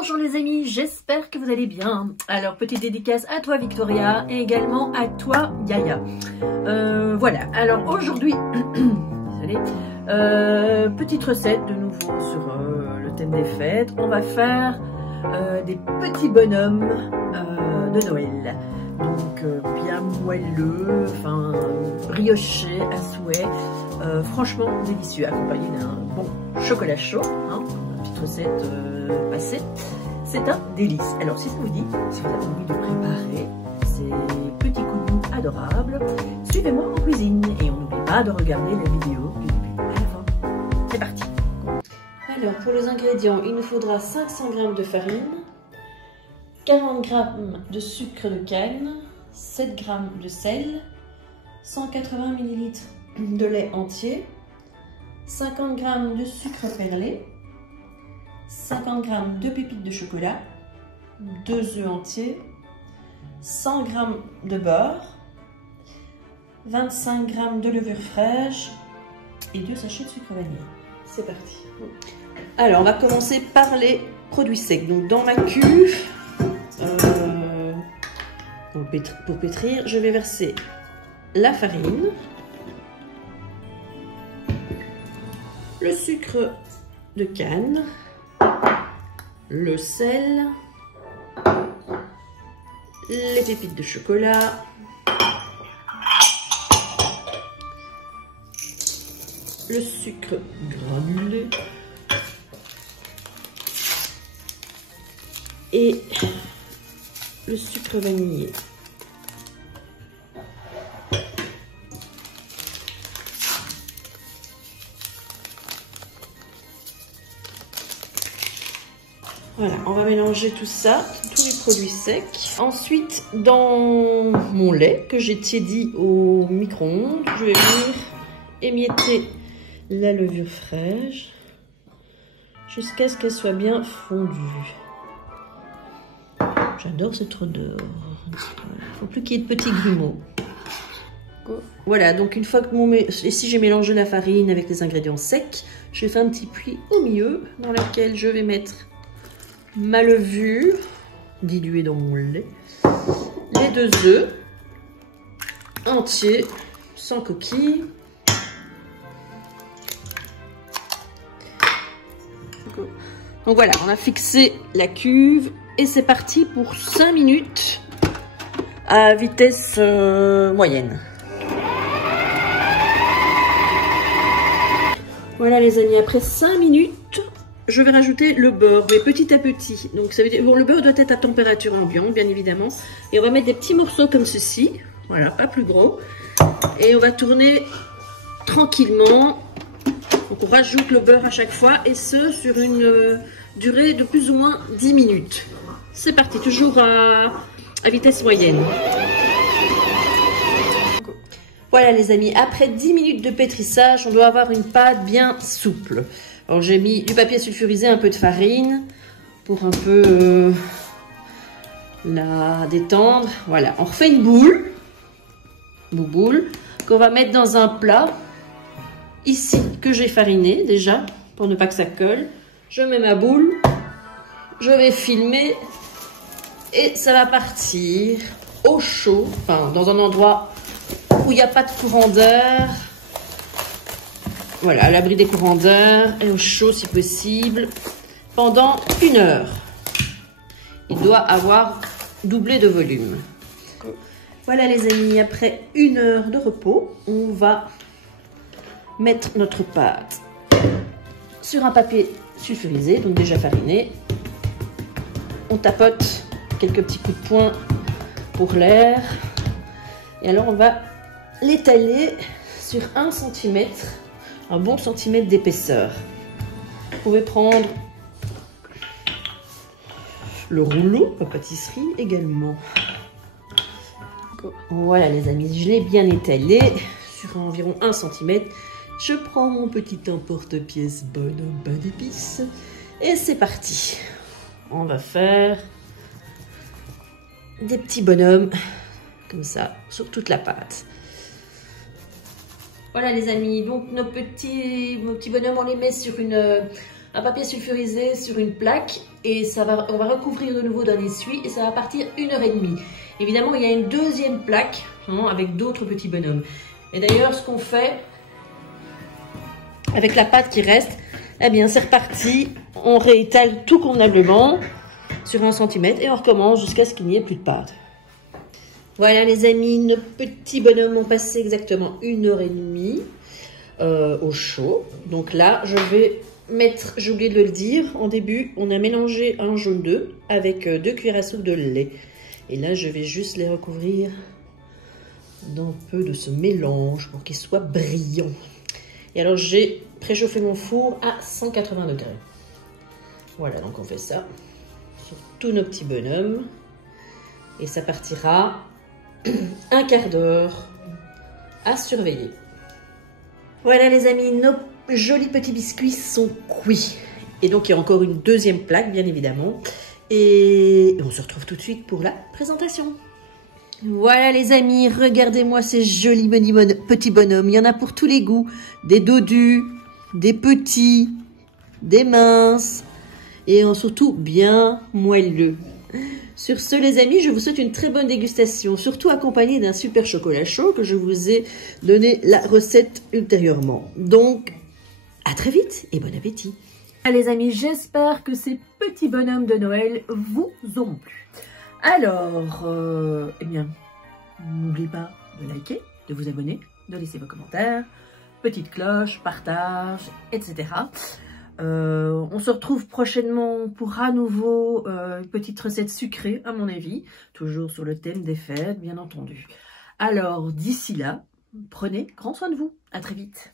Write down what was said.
Bonjour les amis, j'espère que vous allez bien. Alors petite dédicace à toi Victoria et également à toi Yaya. Voilà, alors aujourd'hui, désolée, petite recette de nouveau sur le thème des fêtes. On va faire des petits bonhommes de Noël. Donc bien moelleux, enfin brioché à souhait, franchement délicieux, accompagné d'un bon chocolat chaud, hein, petite recette passée, c'est un délice. Alors si ça vous dit, si vous avez envie de préparer ces petits coulis adorables, suivez-moi en cuisine et on n'oublie pas de regarder la vidéo du début à la fin. C'est parti. Alors pour les ingrédients, il nous faudra 500 g de farine, 40 g de sucre de canne, 7 g de sel, 180 ml de lait entier, 50 g de sucre perlé, 50 g de pépites de chocolat, 2 œufs entiers, 100 g de beurre, 25 g de levure fraîche et 2 sachets de sucre vanille. C'est parti. Alors on va commencer par les produits secs. Donc dans ma cuve, pour pétrir, je vais verser la farine, le sucre de canne, le sel, les pépites de chocolat, le sucre granulé et le sucre vanillé. Voilà, on va mélanger tout ça, tous les produits secs. Ensuite, dans mon lait que j'ai tiédi au micro-ondes, je vais venir émietter la levure fraîche jusqu'à ce qu'elle soit bien fondue. J'adore cette odeur. Il ne faut plus qu'il y ait de petits grumeaux. Voilà, donc une fois que ici j'ai mélangé la farine avec les ingrédients secs, je vais faire un petit pli au milieu dans lequel je vais mettre ma levure diluée dans mon lait, les 2 œufs entiers, sans coquille. Donc voilà, on a fixé la cuve et c'est parti pour 5 minutes à vitesse moyenne. Voilà les amis, après 5 minutes, je vais rajouter le beurre, mais petit à petit. Donc ça veut dire, bon, le beurre doit être à température ambiante, bien évidemment. Et on va mettre des petits morceaux comme ceci, voilà, pas plus gros. Et on va tourner tranquillement. Donc on rajoute le beurre à chaque fois, et ce, sur une durée de plus ou moins 10 minutes. C'est parti, toujours à vitesse moyenne. Voilà les amis, après 10 minutes de pétrissage, on doit avoir une pâte bien souple. Alors j'ai mis du papier sulfurisé, un peu de farine pour un peu la détendre. Voilà, on refait une boule qu'on va mettre dans un plat ici que j'ai fariné déjà pour ne pas que ça colle. Je mets ma boule, je vais filmer et ça va partir au chaud, enfin dans un endroit où il n'y a pas de courant d'air. Voilà, à l'abri des courants d'air et au chaud si possible, pendant 1 heure. Il doit avoir doublé de volume. Voilà les amis, après 1 heure de repos, on va mettre notre pâte sur un papier sulfurisé, donc déjà fariné. On tapote quelques petits coups de poing pour l'air. Et alors on va l'étaler sur 1 cm. Un bon centimètre d'épaisseur. Vous pouvez prendre le rouleau à pâtisserie également. Voilà les amis, je l'ai bien étalé sur environ 1 cm. Je prends mon petit emporte-pièce bonhomme pain d'épices et c'est parti. On va faire des petits bonhommes comme ça sur toute la pâte. Voilà les amis, donc nos petits bonhommes, on les met sur un papier sulfurisé sur une plaque et on va recouvrir de nouveau d'un essuie et ça va partir 1h30. Évidemment, il y a une deuxième plaque avec d'autres petits bonhommes. Et d'ailleurs, ce qu'on fait avec la pâte qui reste, eh bien, c'est reparti. On réétale tout convenablement sur 1 cm et on recommence jusqu'à ce qu'il n'y ait plus de pâte. Voilà les amis, nos petits bonhommes ont passé exactement 1h30 au chaud. Donc là, je vais mettre, j'ai oublié de le dire, en début, on a mélangé un jaune d'œuf avec 2 cuillères à soupe de lait. Et là, je vais juste les recouvrir d'un peu de ce mélange pour qu'ils soient brillants. Et alors, j'ai préchauffé mon four à 180 degrés. Voilà, donc on fait ça sur tous nos petits bonhommes. Et ça partira un quart d'heure à surveiller. Voilà les amis, nos jolis petits biscuits sont cuits. Et donc, il y a encore une deuxième plaque, bien évidemment. Et on se retrouve tout de suite pour la présentation. Voilà les amis, regardez-moi ces jolis petits bonhommes. Il y en a pour tous les goûts. Des dodus, des petits, des minces et surtout bien moelleux. Sur ce les amis, je vous souhaite une très bonne dégustation, surtout accompagnée d'un super chocolat chaud que je vous ai donné la recette ultérieurement. Donc, à très vite et bon appétit. Les amis, j'espère que ces petits bonhommes de Noël vous auront plu. Alors, eh bien, n'oubliez pas de liker, de vous abonner, de laisser vos commentaires, petite cloche, partage, etc. On se retrouve prochainement pour à nouveau une petite recette sucrée, à mon avis, toujours sur le thème des fêtes, bien entendu. Alors, d'ici là, prenez grand soin de vous. À très vite.